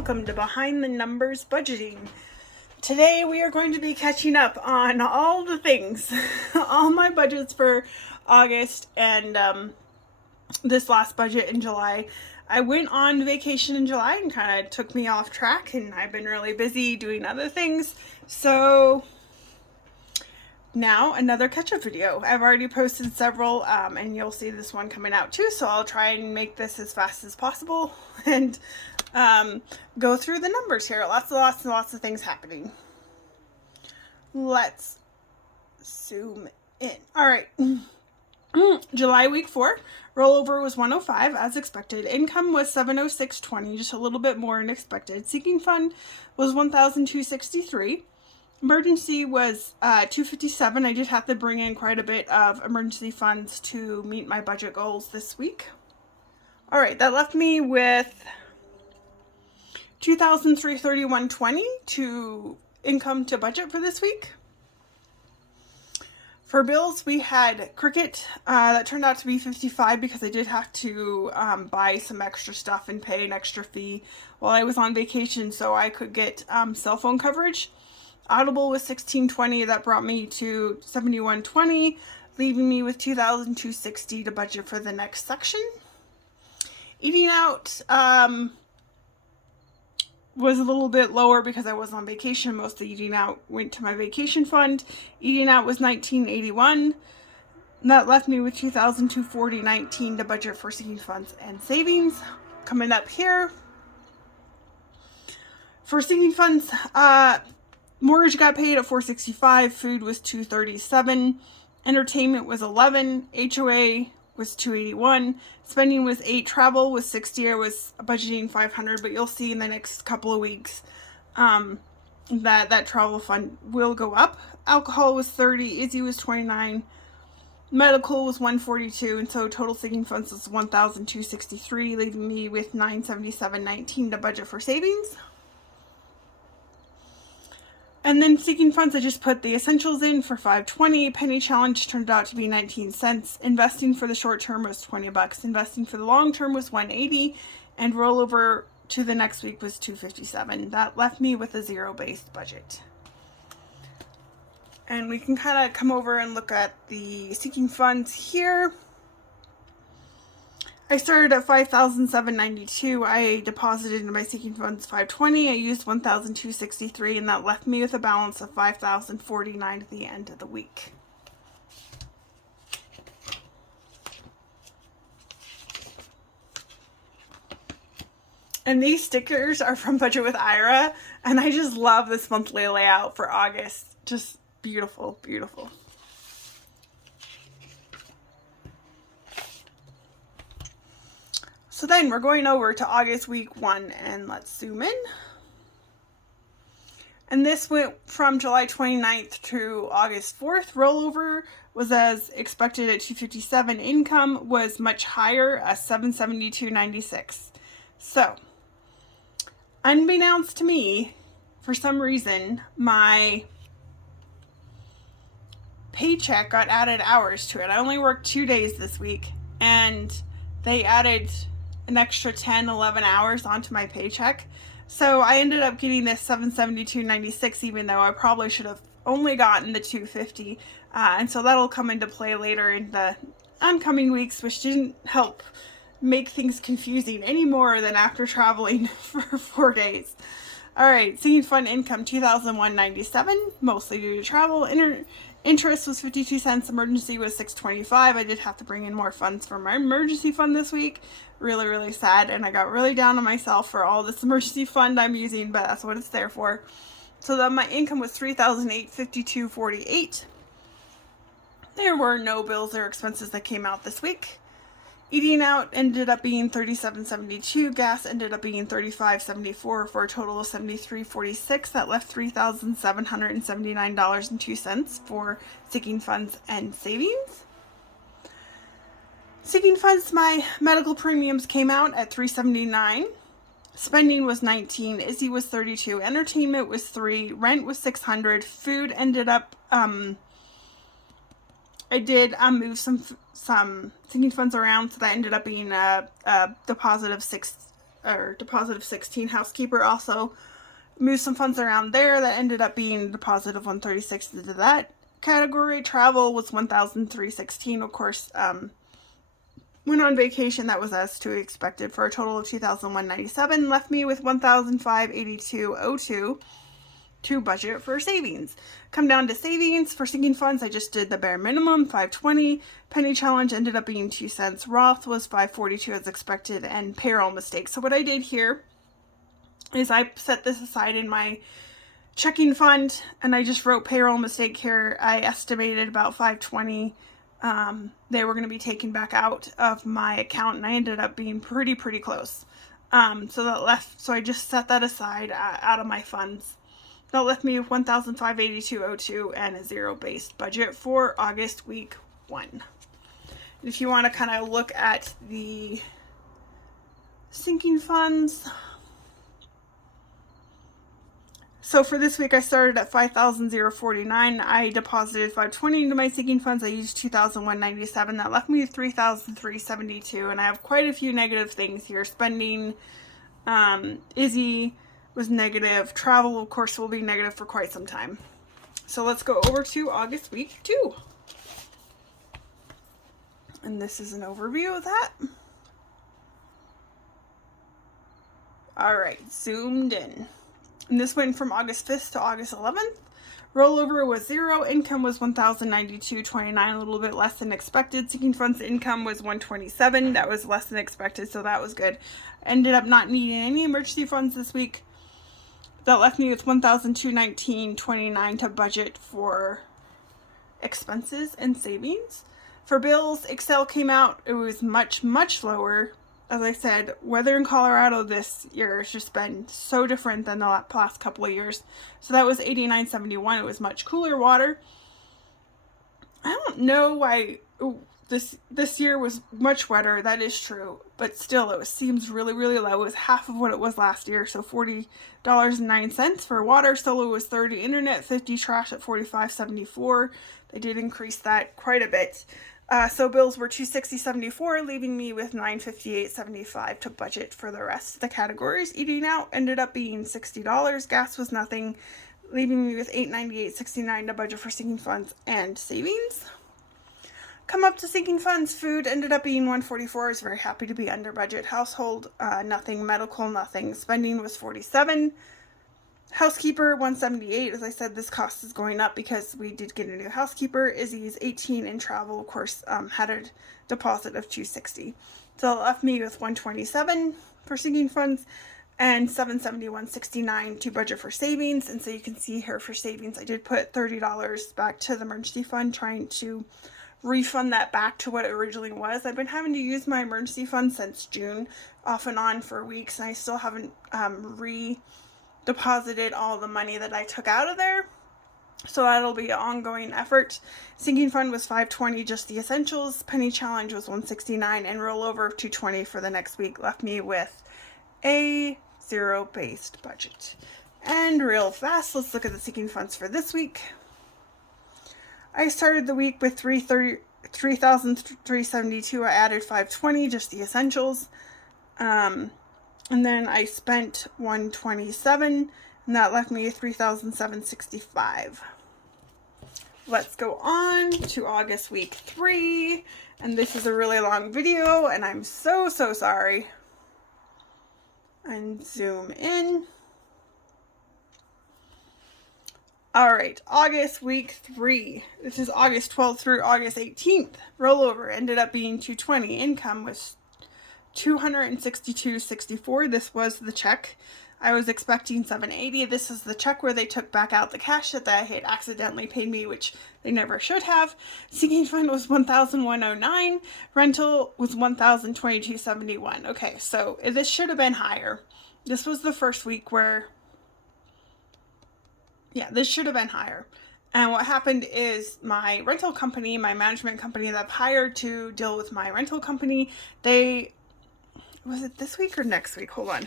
welcome to Behind the Numbers Budgeting. Today we are going to be catching up on all the things, all my budgets for August and this last budget in July. I went on vacation in July and kind of took me off track, and I've been really busy doing other things. So now another catch-up video. I've already posted several and you'll see this one coming out too, so I'll try and make this as fast as possible and go through the numbers here. Lots of things happening. Let's zoom in. All right. July week 4, rollover was 105 as expected. Income was 706.20, just a little bit more than expected. Seeking fund was 1,263. Emergency was 257. I did have to bring in quite a bit of emergency funds to meet my budget goals this week. All right, that left me with 2,331.20 to income to budget for this week. For bills, we had Cricket. That turned out to be 55 because I did have to buy some extra stuff and pay an extra fee while I was on vacation so I could get cell phone coverage. Audible was 16.20. That brought me to 71.20, leaving me with 2,260 to budget for the next section. Eating out was a little bit lower because I was on vacation. Most of the eating out went to my vacation fund. Eating out was 1981. That left me with 2,240.19 to budget for seeking funds and savings. Coming up here, for seeking funds, mortgage got paid at $465. Food was $237. Entertainment was $11. HOA was $281. Spending was $8. Travel was $60. I was budgeting $500, but you'll see in the next couple of weeks that travel fund will go up. Alcohol was $30. Izzy was $29. Medical was $142, and so total seeking funds was $1,263, leaving me with $977.19 to budget for savings. And then seeking funds, I just put the essentials in for $5.20. Penny challenge turned out to be 19 cents. Investing for the short term was $20. Investing for the long term was $180, and rollover to the next week was $257. That left me with a zero-based budget. And we can kind of come over and look at the seeking funds here. I started at $5,792. I deposited into my seeking funds $520. I used $1,263, and that left me with a balance of $5,049 at the end of the week. And these stickers are from Budget with Ira, and I just love this monthly layout for August. Just beautiful, beautiful. So then we're going over to August week 1, and let's zoom in. And this went from July 29th to August 4th. Rollover was as expected at $257. Income was much higher at $772.96. So, unbeknownst to me, for some reason, my paycheck got added hours to it. I only worked 2 days this week, and they added an extra 10-11 hours onto my paycheck, so I ended up getting this $772.96, even though I probably should have only gotten the $250, and so that'll come into play later in the oncoming weeks, which didn't help make things confusing any more than after traveling for 4 days. All right, seeking fund income $2,197, mostly due to travel. Interest was 52 cents. Emergency was $625. I did have to bring in more funds for my emergency fund this week. Really sad, and I got really down on myself for all this emergency fund I'm using, but that's what it's there for. So then my income was $3,852.48. There were no bills or expenses that came out this week. Eating out ended up being $37.72. Gas ended up being $35.74 for a total of $73.46. That left $3,779.02 for seeking funds and savings. Seeking funds, my medical premiums came out at $379. Spending was $19. Izzy was $32. Entertainment was $3. Rent was $600. Food ended up I did move some seeking funds around, so that ended up being a deposit of or deposit of 16. Housekeeper also moved some funds around there. That ended up being a deposit of 136 into that category. Travel was 1,316. Of course, went on vacation. That was as to expected for a total of 2,197. Left me with 1,582.02 to budget for savings. Come down to savings for sinking funds. I just did the bare minimum, 520. Penny challenge ended up being 2 cents. Roth was 542 as expected, and payroll mistake. So what I did here is I set this aside in my checking fund, and I just wrote payroll mistake here. I estimated about 520. They were going to be taken back out of my account, and I ended up being pretty close. So I just set that aside out of my funds. That left me with 1,582.02 and a zero-based budget for August week 1. If you want to kind of look at the sinking funds. So for this week, I started at 5,049. I deposited 520 into my sinking funds. I used 2,197. That left me with 3,372. And I have quite a few negative things here. Spending, Izzy was negative. Travel, of course, will be negative for quite some time. So let's go over to August week 2. And this is an overview of that. All right, zoomed in. And this went from August 5th to August 11th. Rollover was 0. Income was 1,092.29, a little bit less than expected. Sinking funds income was 127. That was less than expected, so that was good. Ended up not needing any emergency funds this week. That left me with 1,219.29 to budget for expenses and savings. For bills, Excel came out. It was much lower. As I said, weather in Colorado this year has just been so different than the past couple of years. So that was 89.71. It was much cooler water. I don't know why this year was much wetter. That is true, but still, it seems really low. It was half of what it was last year. So $40.09 for water. Solo was 30. Internet 50. Trash at 45.74. They did increase that quite a bit. So bills were $260.74, leaving me with $958.75 to budget for the rest of the categories. Eating out ended up being $60. Gas was nothing, leaving me with $898.69 to budget for sinking funds and savings. Come up to sinking funds. Food ended up being $144. I was very happy to be under budget. Household, nothing. Medical, nothing. Spending was $47. Housekeeper, $178. As I said, this cost is going up because we did get a new housekeeper. Izzy's $18, and travel, of course, had a deposit of $260. So it left me with $127 for sinking funds and $771.69 to budget for savings. And so you can see here for savings, I did put $30 back to the emergency fund, trying to refund that back to what it originally was. I've been having to use my emergency fund since June, off and on for weeks, and I still haven't deposited all the money that I took out of there. So that'll be an ongoing effort. Sinking fund was $520, just the essentials. Penny challenge was $169, and rollover of $220 for the next week left me with a zero-based budget. And real fast, let's look at the sinking funds for this week. I started the week with $3,372. I added $520, just the essentials. And then I spent $127, and that left me $3,765. Let's go on to August week 3, and this is a really long video, and I'm so sorry. And zoom in. All right, August week 3. This is August 12th through August 18th. Rollover ended up being $220. Income was $262.64. This was the check. I was expecting $780. This is the check where they took back out the cash that they had accidentally paid me, which they never should have. Sinking fund was $1,109. Rental was $1,022.71. Okay, so this should have been higher. This was the first week where, yeah, this should have been higher. And what happened is my rental company, my management company that I've hired to deal with my rental company, was it this week or next week? Hold on.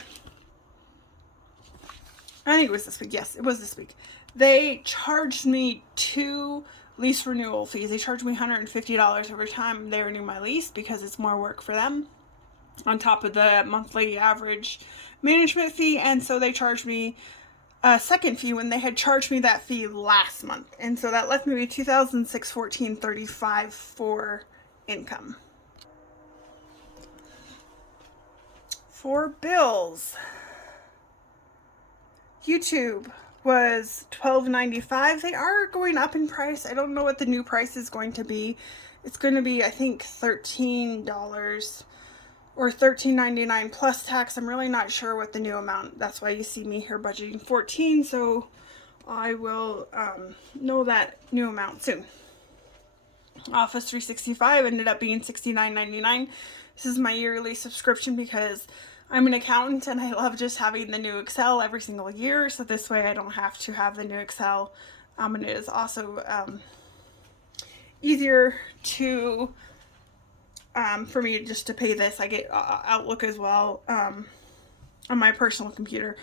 I think it was this week. Yes, it was this week. They charged me 2 lease renewal fees. They charged me $150 every time they renew my lease because it's more work for them. on top of the monthly average management fee, and so they charged me a second fee when they had charged me that fee last month, and so that left me with $2,614.35 for income. For bills, YouTube was $12.95. They are going up in price. I don't know what the new price is going to be. It's going to be, I think, $13 or $13.99 plus tax. I'm really not sure what the new amount. That's why you see me here budgeting $14. So I will know that new amount soon. Office 365 ended up being $69.99. This is my yearly subscription because I'm an accountant and I love just having the new Excel every single year. So this way I don't have to have the new Excel. And it is also easier to for me just to pay this. I get Outlook as well on my personal computer.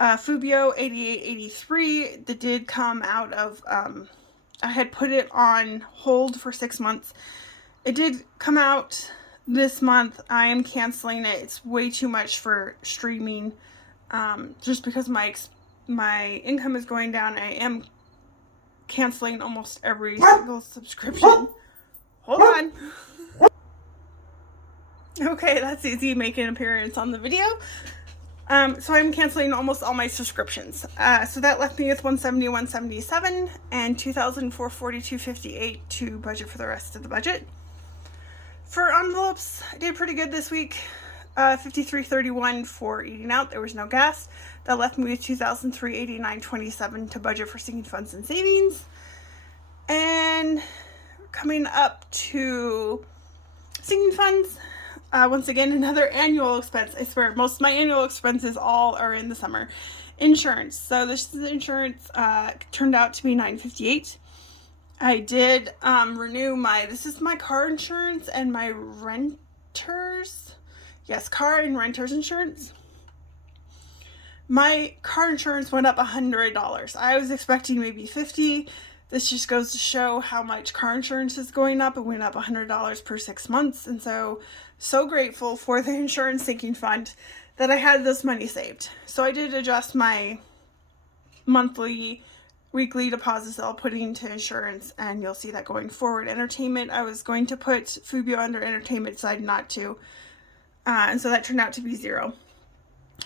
Fubio 8883 that did come out of I had put it on hold for 6 months. It did come out this month. I am canceling it. It's way too much for streaming. Just because my income is going down, I am canceling almost every single subscription. Hold on. Okay, that's easy. Make an appearance on the video. So I'm canceling almost all my subscriptions. So that left me with $171.77 and $2,442.58 to budget for the rest of the budget. For envelopes, I did pretty good this week. $53.31 for eating out. There was no gas. That left me with $2,389.27 to budget for sinking funds and savings. And coming up to sinking funds, once again, another annual expense. I swear, most of my annual expenses all are in the summer. Insurance. So this insurance turned out to be $958. I did renew this is my car insurance and my renters. Yes, car and renters insurance. My car insurance went up $100. I was expecting maybe $50. This just goes to show how much car insurance is going up. It went up $100 per 6 months. And so grateful for the insurance sinking fund that I had this money saved. So I did adjust my weekly deposits that I'll put into insurance, and you'll see that going forward. Entertainment, I was going to put Fubio under entertainment, decided not to. And so that turned out to be $0.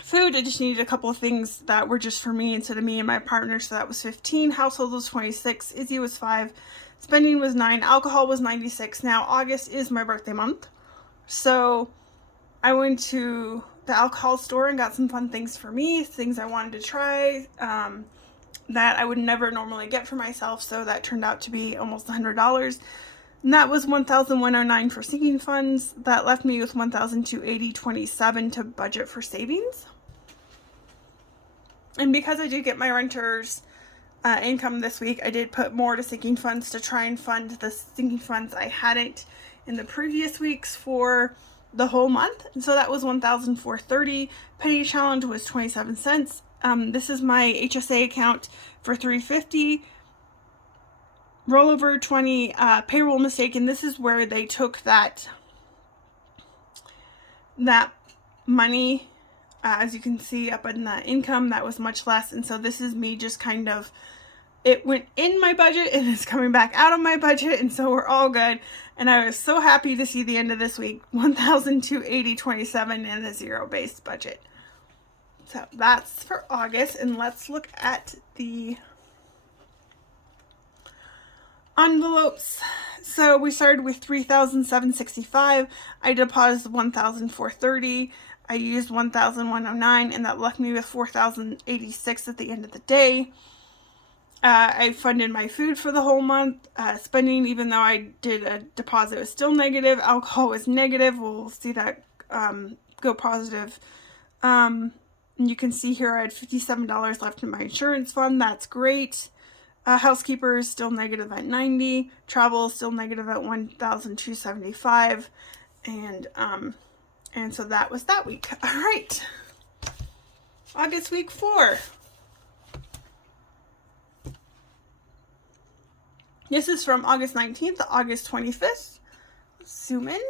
Food, I just needed a couple of things that were just for me instead of me and my partner, so that was $15. Household was $26. Izzy was $5. Spending was $9. Alcohol was $96. Now, August is my birthday month, so I went to the alcohol store and got some fun things for me, things I wanted to try that I would never normally get for myself, so that turned out to be almost $100. And that was $1,109 for sinking funds. That left me with $1,280.27 to budget for savings. And because I did get my renter's income this week, I did put more to sinking funds to try and fund the sinking funds I hadn't in the previous weeks for the whole month. And so that was $1,430. Penny challenge was 27 cents. This is my HSA account for $350. Rollover 20, payroll mistake, and this is where they took that money, as you can see up in the income, that was much less, and so this is me just kind of, it went in my budget and it's coming back out of my budget, and so we're all good, and I was so happy to see the end of this week, $1,280.27 in a zero-based budget. So that's for August, and let's look at the envelopes. So we started with $3,765. I deposited $1,430. I used $1,109, and that left me with $4,086 at the end of the day. I funded my food for the whole month. Spending, even though I did a deposit, was still negative. Alcohol was negative. We'll see that go positive. You can see here I had $57 left in my insurance fund. That's great. Housekeeper is still negative at $90. Travel is still negative at $1,275. And so that was that week. All right. August week 4. This is from August 19th to August 25th. Let's zoom in.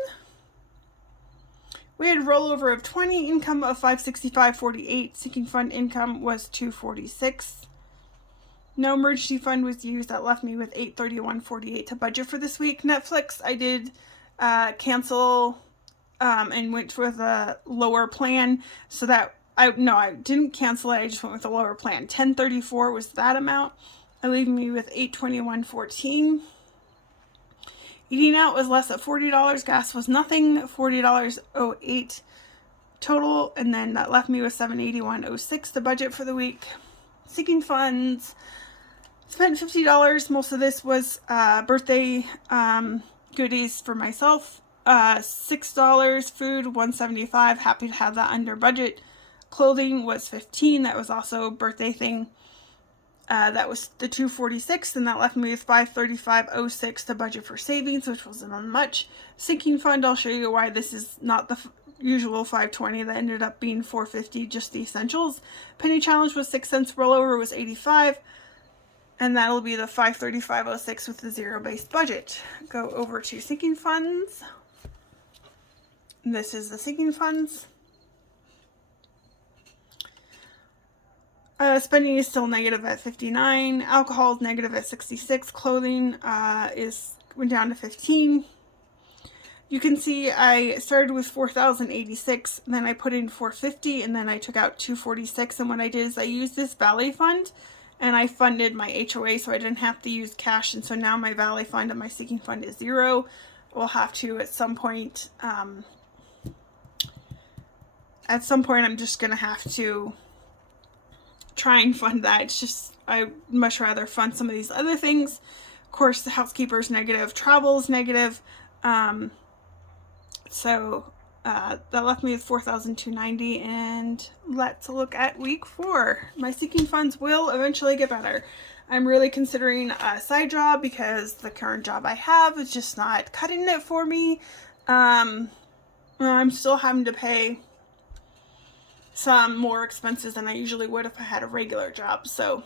We had rollover of 20, income of 565.48, sinking fund income was 246. No emergency fund was used. That left me with 831.48 to budget for this week. Netflix, I did cancel and went with a lower plan, so that I didn't cancel it. I just went with a lower plan. 1034 was that amount. It leaved me with 821.14. Eating out was less at $40. Gas was nothing. $40.08 total, and then that left me with $781.06 to budget for the week. Seeking funds, spent $50. Most of this was birthday goodies for myself. $6 food, $175. Happy to have that under budget. Clothing was $15. That was also a birthday thing. That was the $246, and that left me with $535.06 to budget for savings, which wasn't on much. Sinking fund, I'll show you why this is not the usual $520. That ended up being $450, just the essentials. Penny challenge was 6 cents. Rollover was 85, and that'll be the $535.06 with the zero-based budget. Go over to sinking funds. This is the sinking funds. Spending is still negative at 59. Alcohol is negative at 66. Clothing went down to 15. You can see I started with 4,086, then I put in 450, and then I took out 246. And what I did is I used this Valley Fund, and I funded my HOA, so I didn't have to use cash. And so now my Valley Fund and my sinking fund is zero. We'll have to at some point. I'm just gonna have to try and fund that. It's just, I'd much rather fund some of these other things. Of course, the housekeeper's negative, travel's negative. So that left me with 4,290, and let's look at week 4. My sinking funds will eventually get better. I'm really considering a side job because the current job I have is just not cutting it for me. I'm still having to pay some more expenses than I usually would if I had a regular job. So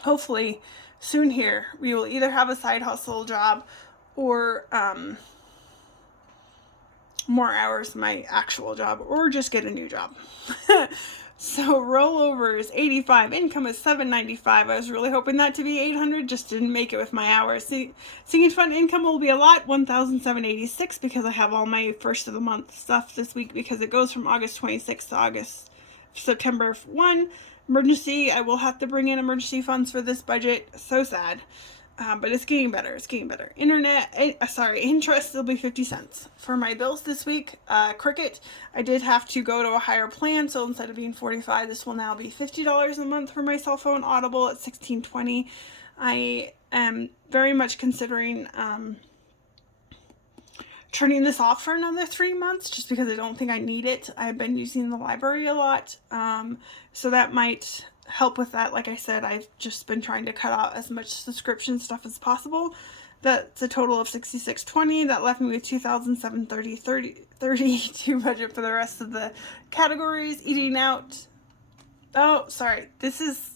hopefully soon here we will either have a side hustle job or more hours in my actual job, or just get a new job. So rollover is 85, income is 795. I was really hoping that to be 800, just didn't make it with my hours. Sinking fund income will be a lot, 1,786, because I have all my first of the month stuff this week, because it goes from August 26th to September 1. Emergency, I will have to bring in emergency funds for this budget. So sad. But it's getting better. It's getting better. Interest will be 50 cents. For my bills this week, Cricket, I did have to go to a higher plan. So instead of being $45, this will now be $50 a month for my cell phone. Audible at $16.20. I am very much considering turning this off for another 3 months, just because I don't think I need it. I've been using the library a lot. So that might help with that. Like I said, I've just been trying to cut out as much subscription stuff as possible. That's a total of $66.20. That left me with $2,730 to budget for the rest of the categories. Eating out. Oh, sorry. This is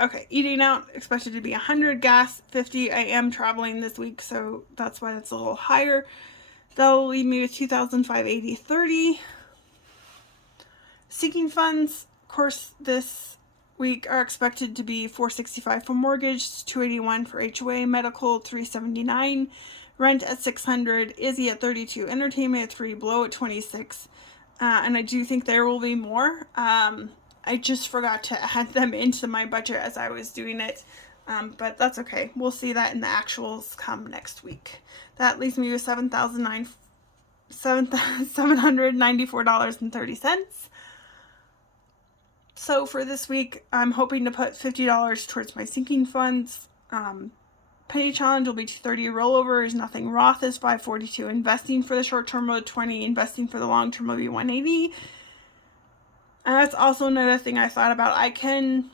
okay. Eating out expected to be 100. Gas 50. I am traveling this week, so that's why it's a little higher. That'll leave me with $2,580.30. Sinking funds, of course, this week are expected to be $465 for mortgage, $281 for HOA, medical $379, rent at $600, Izzy at $32, entertainment at $3, Blow at $26, and I do think there will be more. I just forgot to add them into my budget as I was doing it, but that's okay. We'll see that in the actuals come next week. That leaves me with $794.30. So for this week, I'm hoping to put $50 towards my sinking funds. Penny challenge will be $230. Rollover is nothing. Roth is $542. Investing for the short term will be $20. Investing for the long term will be $180. And that's also another thing I thought about. I can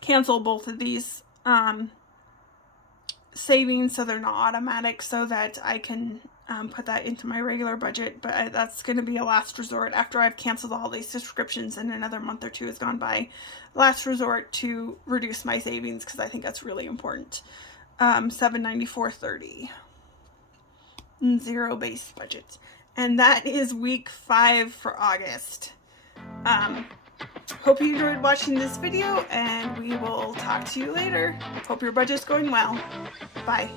cancel both of these savings so they're not automatic, so that I can put that into my regular budget. But that's going to be a last resort after I've canceled all these subscriptions and another month or two has gone by. Last resort to reduce my savings, because I think that's really important. $794.30. and 0 base budget. And that is week 5 for August. Hope you enjoyed watching this video, and we will talk to you later. Hope your budget's going well. Bye.